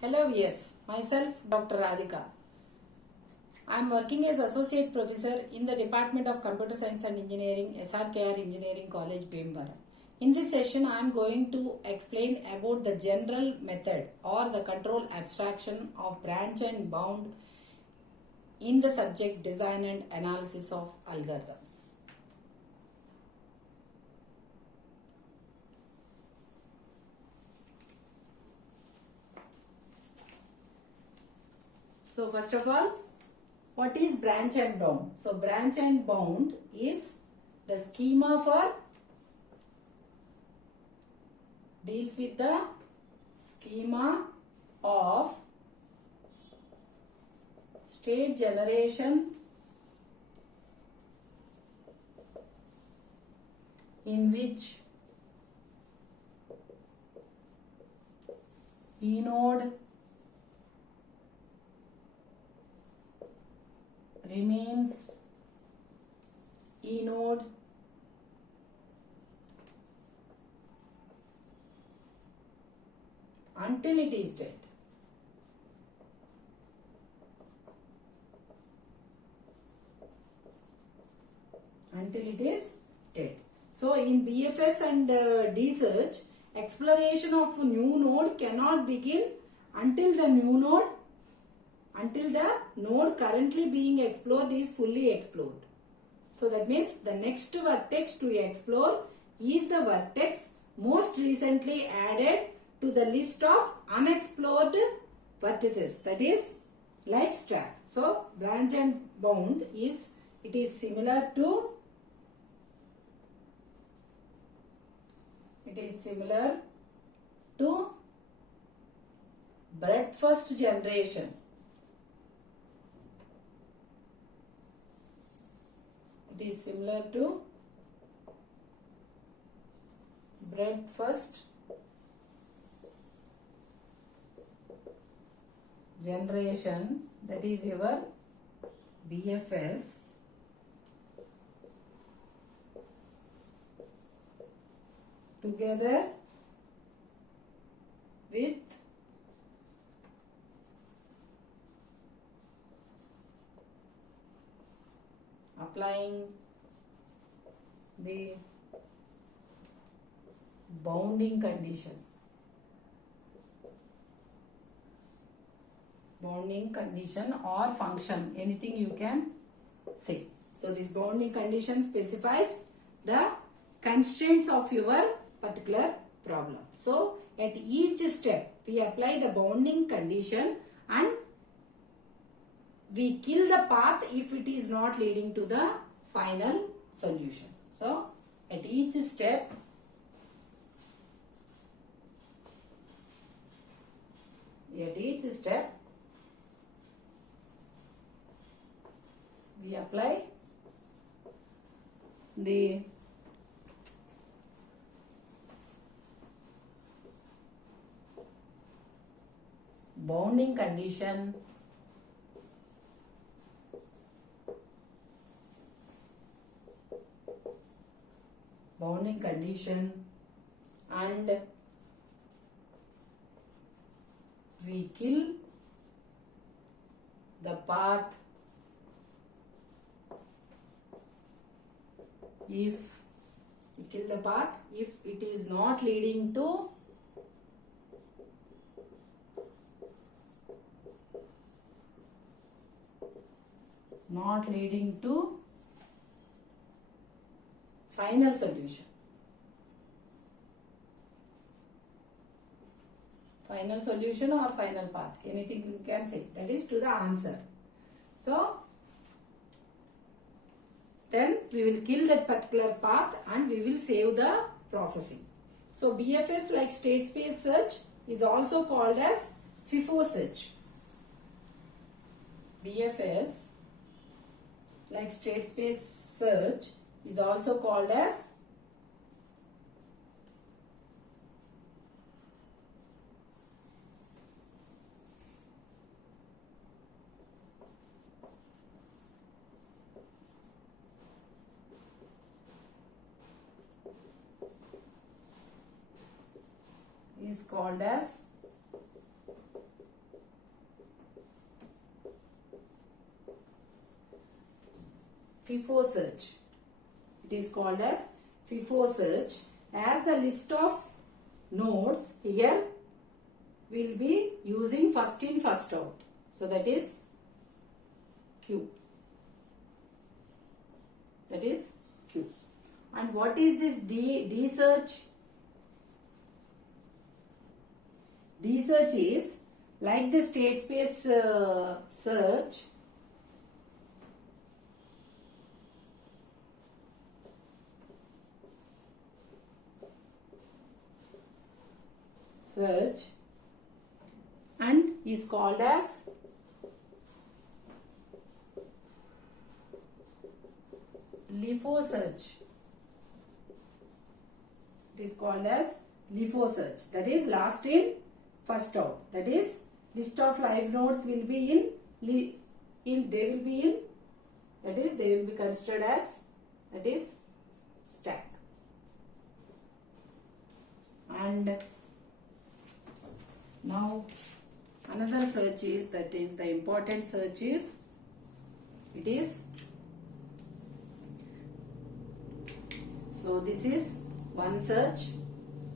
Hello viewers, myself Dr. Radhika. I am working as Associate Professor in the Department of Computer Science and Engineering, SRKR Engineering College, Bhimavaram. In this session, I am going to explain about the general method or the control abstraction of branch and bound in the subject design and analysis of algorithms. So first of all, what is branch and bound? So branch and bound is the schema for deals with the schema of state generation in which E node remains E node until it is dead. Until it is dead. So in BFS and D search, exploration of new node cannot begin until the node currently being explored is fully explored. So that means the next vertex to explore is the vertex most recently added to the list of unexplored vertices, that is like stack. So branch and bound is similar to breadth first generation. It is similar to breadth first generation, that is your BFS together with applying the bounding condition. Bounding condition or function, anything you can say. So this bounding condition specifies the constraints of your particular problem. So at each step we apply the bounding condition and we kill the path if it is not leading to the final solution. So at each step we apply the bounding condition and we kill the path if it is not leading to final solution. Final solution or final path, anything you can say, that is to the answer. So then we will kill that particular path and we will save the processing. So BFS like state space search is also called as FIFO search. BFS like state space search is also called as is called as FIFO search. It is called as FIFO search. As the list of nodes here will be using first in first out. So that is Q. That is Q. And what is this D search? D search is like the state space search. And is called as LIFO search. It is called as LIFO search. That is last in first out. That is list of live nodes will be they will be considered as that is stack. And now another search is, that is the important search is, it is, so this is one search,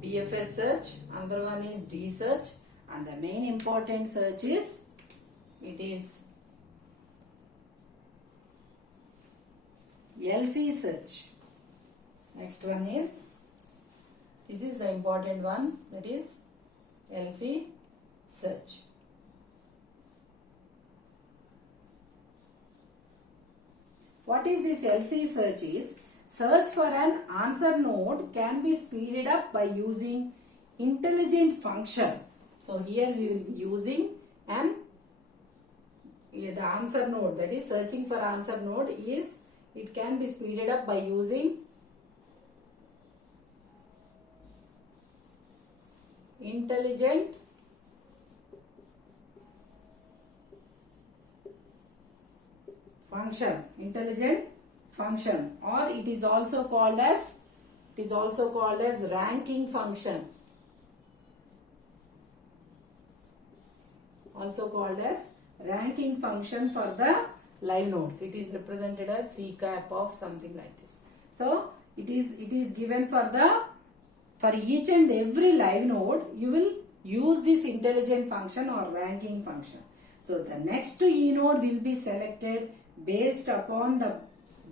BFS search, another one is D search, and the main important search is, it is LC search. Next one is, this is the important one, that is LC search. What is this LC search is? Search for an answer node can be speeded up by using intelligent function. So here we will be using the answer node, that is searching for answer node is, it can be speeded up by using intelligent function, or it is also called as ranking function. Also called as ranking function for the live nodes. It is represented as C cap of something like this. So it is given for each and every live node you will use this intelligent function or ranking function. So the next E node will be selected based upon the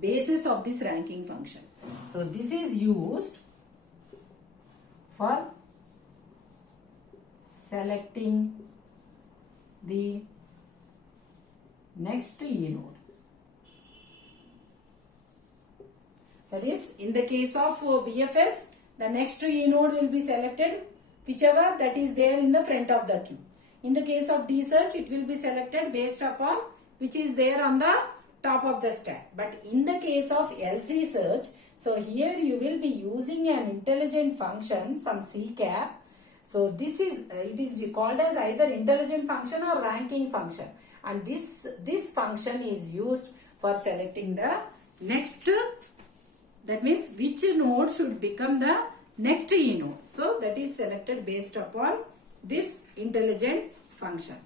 basis of this ranking function. So this is used for selecting the next E node. That is, in the case of BFS, the next E node will be selected whichever that is there in the front of the queue. In the case of D search, it will be selected based upon which is there on the top of the stack. But in the case of LC search, so here you will be using an intelligent function, some C cap. So this is it is called as either intelligent function or ranking function, and this function is used for selecting the next, that means which node should become the next E node. So that is selected based upon this intelligent function.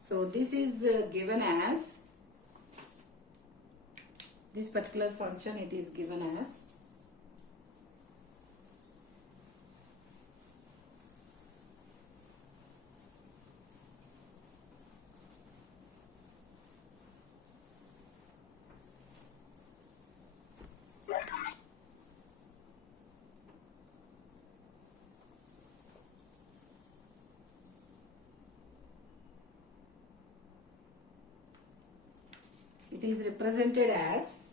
So this is given as, this particular function it is given as represented as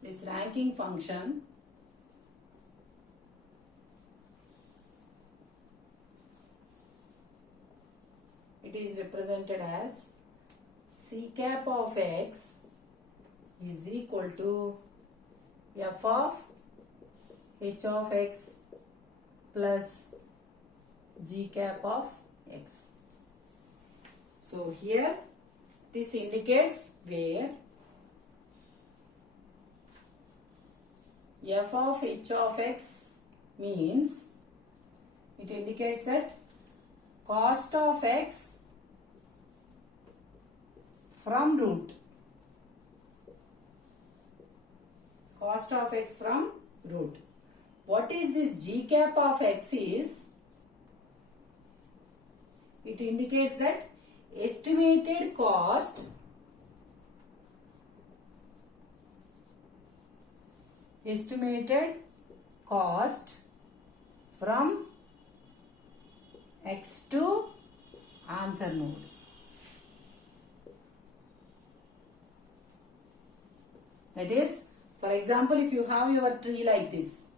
this ranking function. It is represented as C cap of x is equal to f of h of x plus g cap of x. So here this indicates where f of h of x means, it indicates that cost of x from root. Cost of x from root. What is this g cap of x is? It indicates that estimated cost from x to answer node. That is, for example, if you have your tree like this,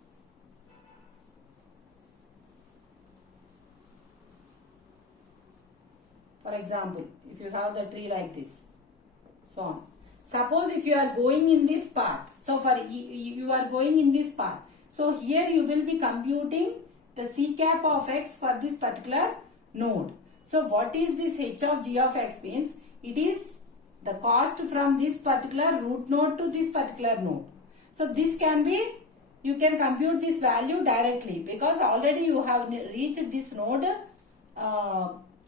for example, if you have the tree like this, so on. Suppose if you are going in this path, so for you are going in this path, so here you will be computing the c cap of x for this particular node. So what is this h of g of x means? It is the cost from this particular root node to this particular node. So this can be, you can compute this value directly because already you have reached this node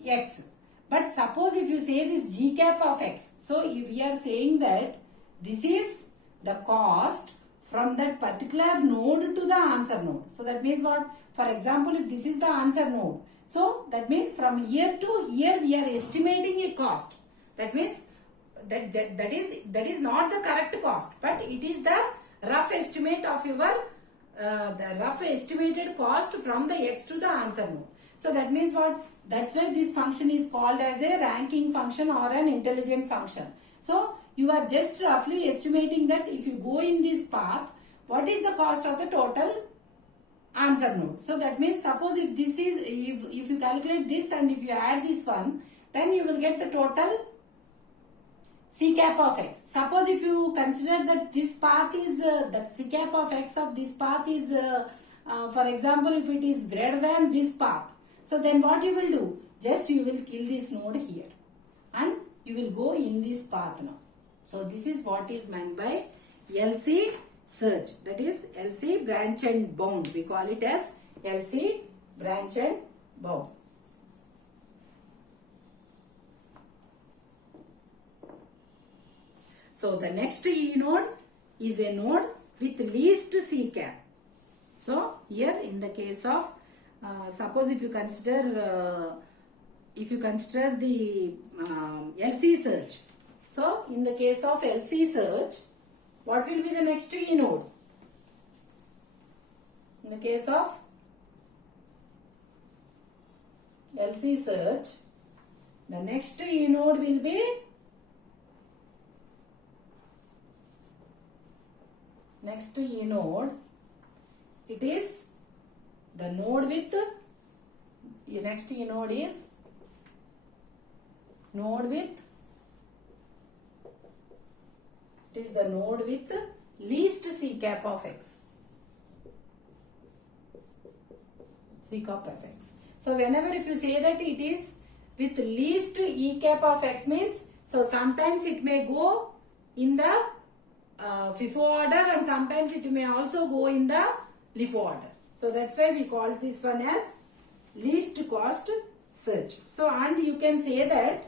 x. But suppose if you say this g cap of x, so we are saying that this is the cost from that particular node to the answer node. So that means what? For example, if this is the answer node, so that means from here to here we are estimating a cost. That means that is not the correct cost, but it is the rough estimate of your the rough estimated cost from the x to the answer node. So that means what? That's why this function is called as a ranking function or an intelligent function. So you are just roughly estimating that if you go in this path, what is the cost of the total answer node. So that means suppose if this is, if you calculate this and if you add this one, then you will get the total c cap of x. Suppose if you consider that this path is, that c cap of x of this path is, for example, if it is greater than this path, so then what you will do? Just you will kill this node here and you will go in this path now. So this is what is meant by LC search. That is LC branch and bound. We call it as LC branch and bound. So the next E node is a node with least C cap. So here in the case of suppose if you consider the LC search. So in the case of LC search, what will be the next E node? In the case of LC search, the next E node will be next E node. It is the node with, next E node is node with, it is the node with least C cap of x. C cap of x. So whenever if you say that it is with least E cap of x means, so sometimes it may go in the FIFO order and sometimes it may also go in the LIFO order. So that's why we call this one as least cost search. So and you can say that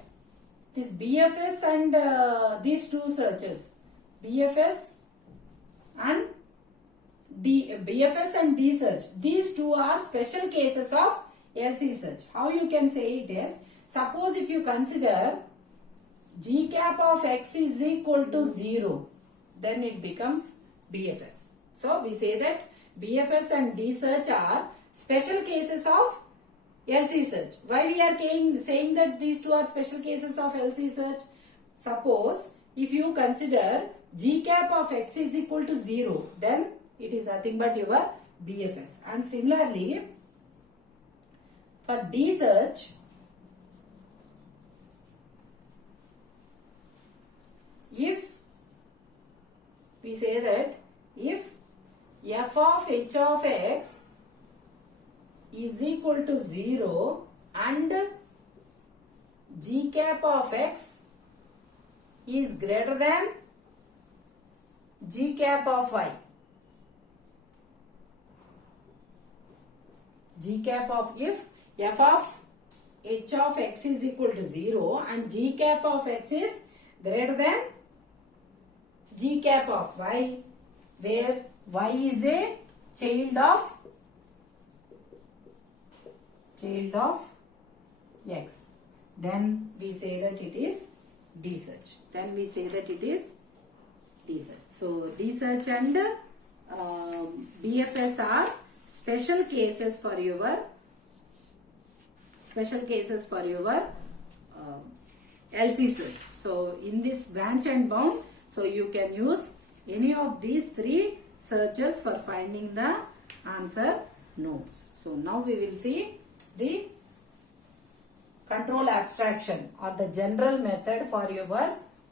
this BFS and these two searches, BFS and D search, these two are special cases of LC search. How you can say it is, suppose if you consider G cap of x is equal to 0, then it becomes BFS. So we say that BFS and D search are special cases of LC search. Why we are saying that these two are special cases of LC search? Suppose if you consider G cap of x is equal to 0, then it is nothing but your BFS. And similarly, for D search, if we say that if f of h of x is equal to 0 and g cap of x is greater than g cap of y. G cap of, if f of h of x is equal to 0 and g cap of x is greater than g cap of y, where y is a child of x. Then we say that it is D search. So D search and BFS are special cases for your LC search. So in this branch and bound, so you can use any of these three searches for finding the answer nodes. So now we will see the control abstraction or the general method for your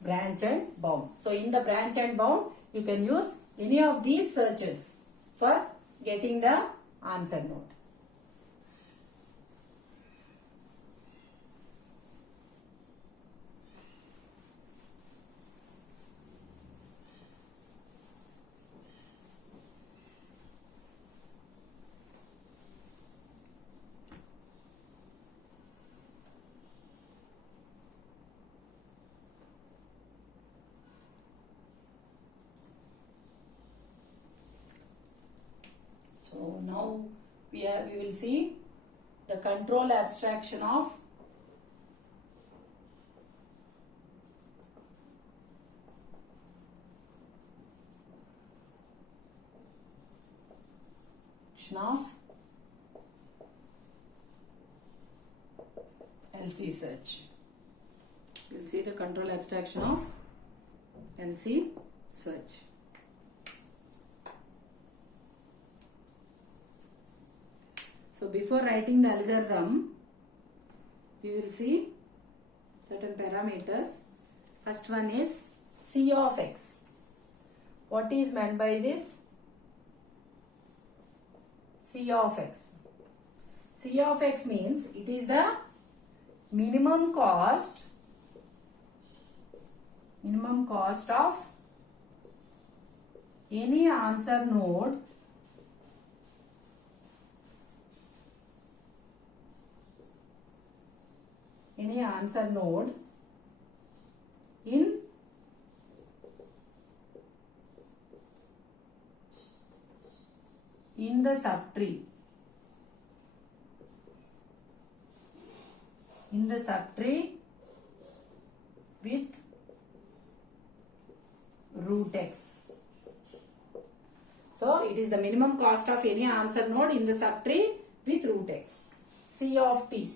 branch and bound. So in the branch and bound, you can use any of these searches for getting the answer node. So now we will see the control abstraction of LC search. We will see the control abstraction of LC search. So before writing the algorithm, we will see certain parameters. First one is C of x. What is meant by this? C of x. C of x means it is the minimum cost of any answer node in the subtree. With root x. So it is the minimum cost of any answer node in the subtree with root x. C of t.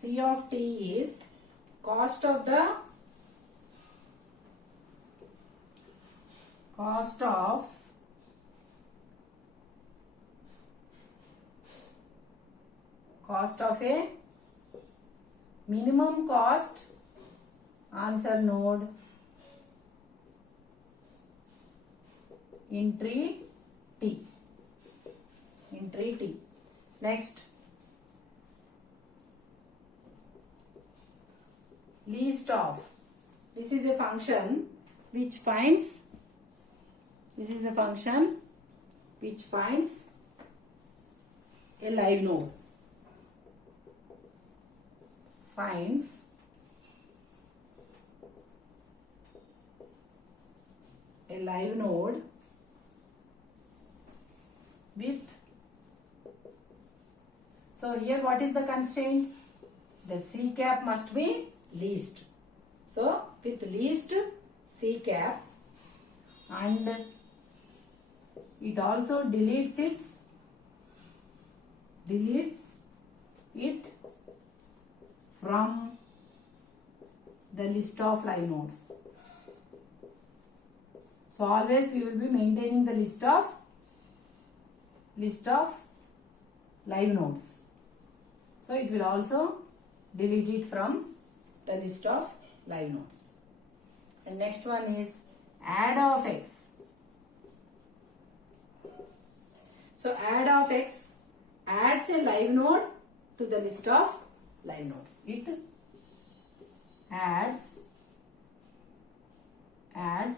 C of t is cost of a minimum cost answer node in tree T. Next, least of. This is a function which finds a live node. Finds a live node with. So here what is the constraint? The C cap must be least. So with least C cap, and it also deletes it from the list of live nodes. So always we will be maintaining the list of live nodes. So it will also delete it from the list of live nodes. And next one is add of x. So add of x adds a live node to the list of live nodes. It adds a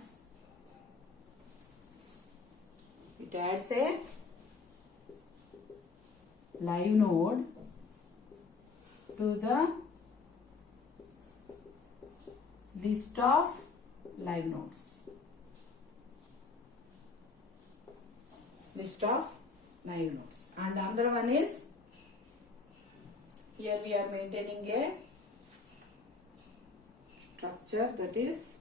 live node to the list of live nodes. List of live nodes. And another one is, here we are maintaining a structure, that is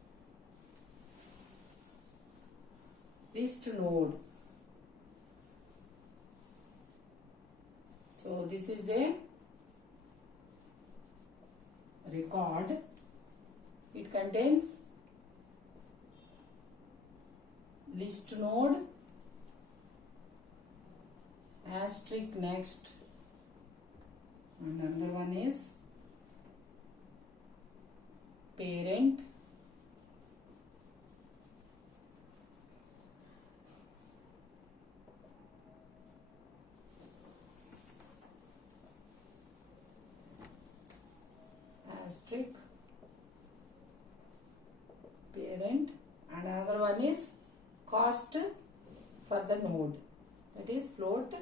list node. So this is a record. It contains list node asterisk next, and another one is parent asterisk parent, and another one is cost for the node, that is float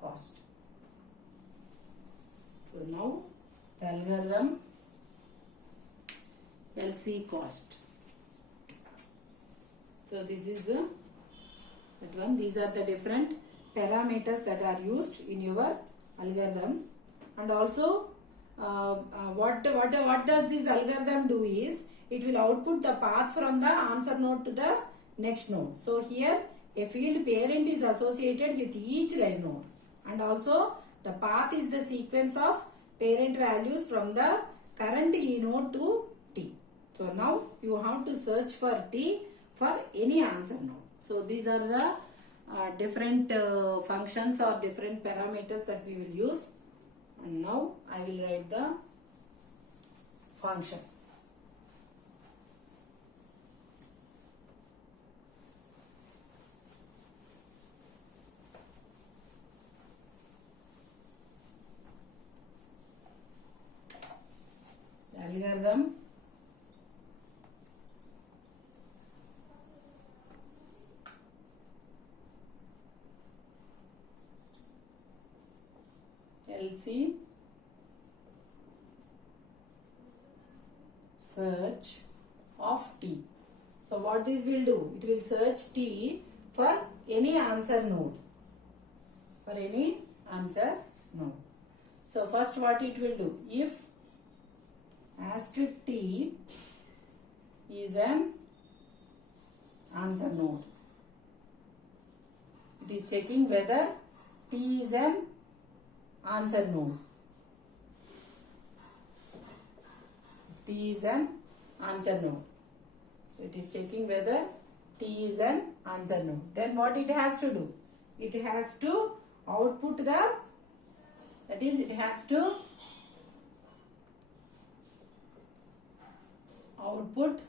cost. So now the algorithm LC cost. So this is that one. These are the different parameters that are used in your algorithm. And also what does this algorithm do is, it will output the path from the answer node to the next node. So here a field parent is associated with each live node, and also the path is the sequence of parent values from the current E node to T. So now you have to search for T for any answer node. So these are the different functions or different parameters that we will use. And now I will write the function. Algorithm LC search of T. So what this will do? It will search T for any answer node. For any answer node. So first what it will do? If asterisk T is an answer node, it is checking whether T is an answer node. If T is an answer node, so it is checking whether T is an answer node. Then what it has to do? It has to output the, that is, it has to output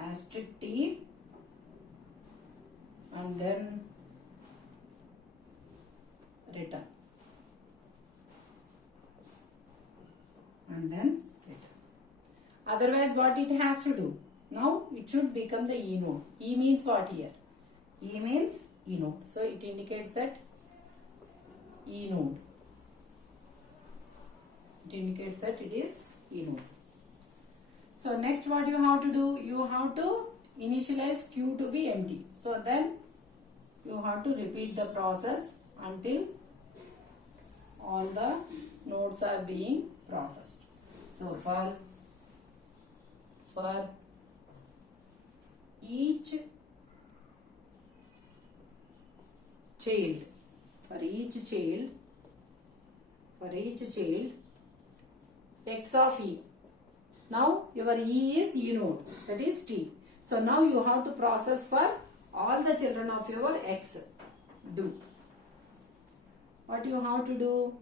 asterisk T and then return, and then return. Otherwise what it has to do? Now it should become the E node. E means what here? E means E node. So it indicates that E node. It indicates that it is E node. So next what you have to do? You have to initialize Q to be empty. So then you have to repeat the process until all the nodes are being processed. So for each child, x of E. Now your E is E node, that is T. So now you have to process for all the children of your X. Do. What you have to do?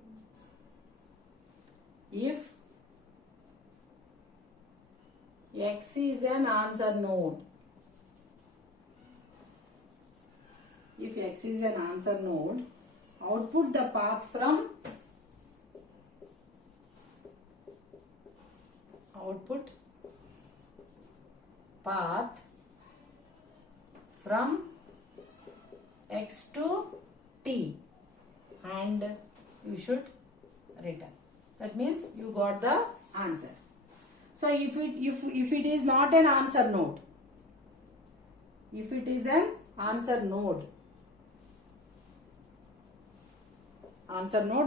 If X is an answer node, if X is an answer node, output the path from X to T, and you should return. That means you got the answer. So if it is not an answer node, if it is an answer node,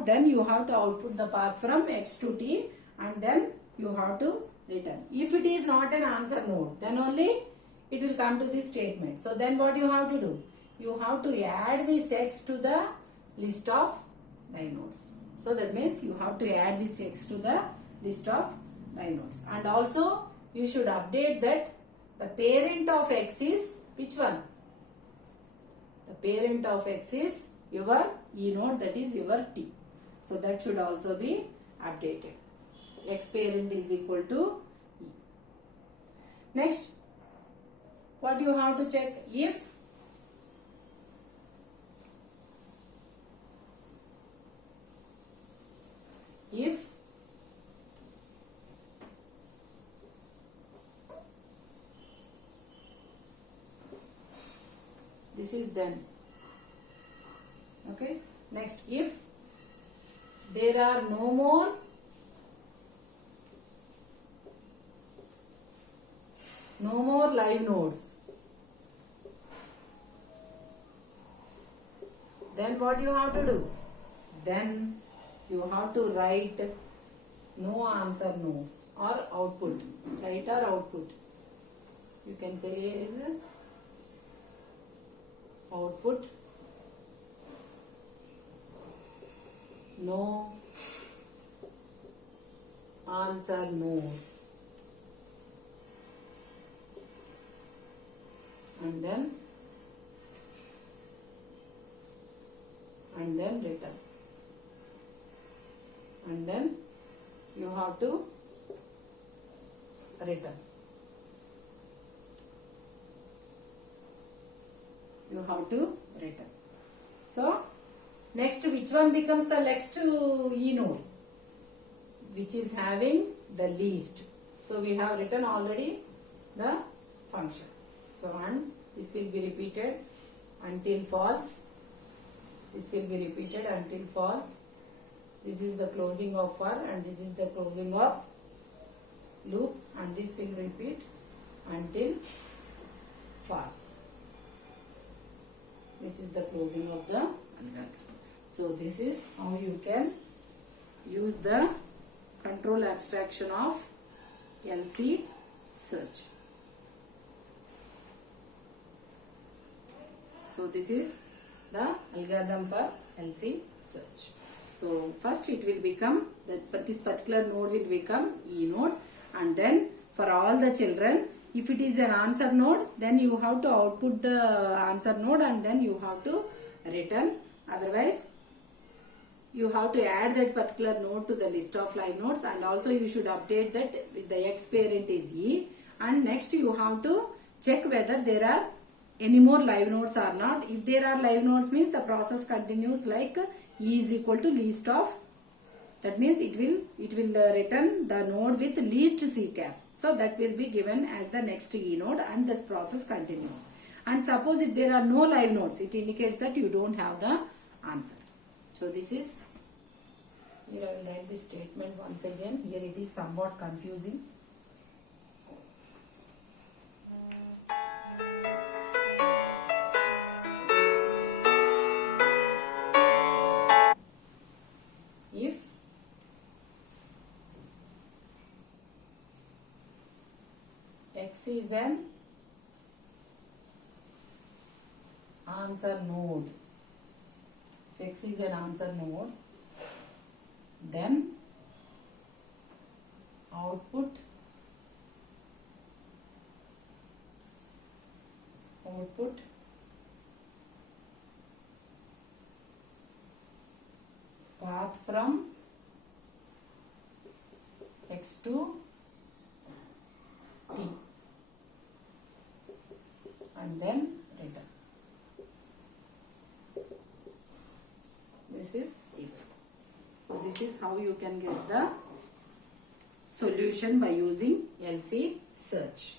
then you have to output the path from x to t and then you have to return. If it is not an answer node, then only it will come to this statement. So then what you have to do? You have to add this x to the list of live nodes. So that means you have to add this x to the list of live nodes. And also you should update that the parent of x is which one? The parent of x is your e node, that is your t. So that should also be updated. X parent is equal to e. Next, what you have to check? If this is then, okay. Next, if there are no more live nodes, then what you have to do? Then you have to write no answer nodes or output. Write or output. You can say is output no answer nodes. And then return. And then you have to return. You have to return. So next, which one becomes the next e node? Which is having the least. So we have written already the function. So and this will be repeated until false. This will be repeated until false. This is the closing of for and this is the closing of loop, and this will repeat until false. This is the closing of the algorithm. So this is how you can use the control abstraction of LC search. So this is the algorithm for LC search. So first it will become that this particular node will become e node, and then for all the children, if it is an answer node, then you have to output the answer node and then you have to return. Otherwise you have to add that particular node to the list of live nodes, and also you should update that with the x parent is e. And next you have to check whether there are any more live nodes or not. If there are live nodes, means the process continues like e is equal to least of, that means it will return the node with least C cap. So that will be given as the next e node, and this process continues. And suppose if there are no live nodes, it indicates that you don't have the answer. So this is, here I will write this statement once again. Here it is somewhat confusing. If x is an answer node, if x is an answer node, then output path from x to t and then return. This is if. So this is how you can get the solution by using LC search.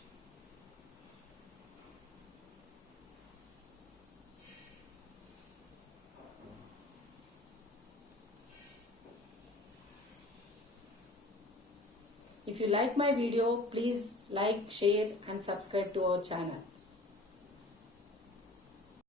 If you like my video, please like, share and subscribe to our channel.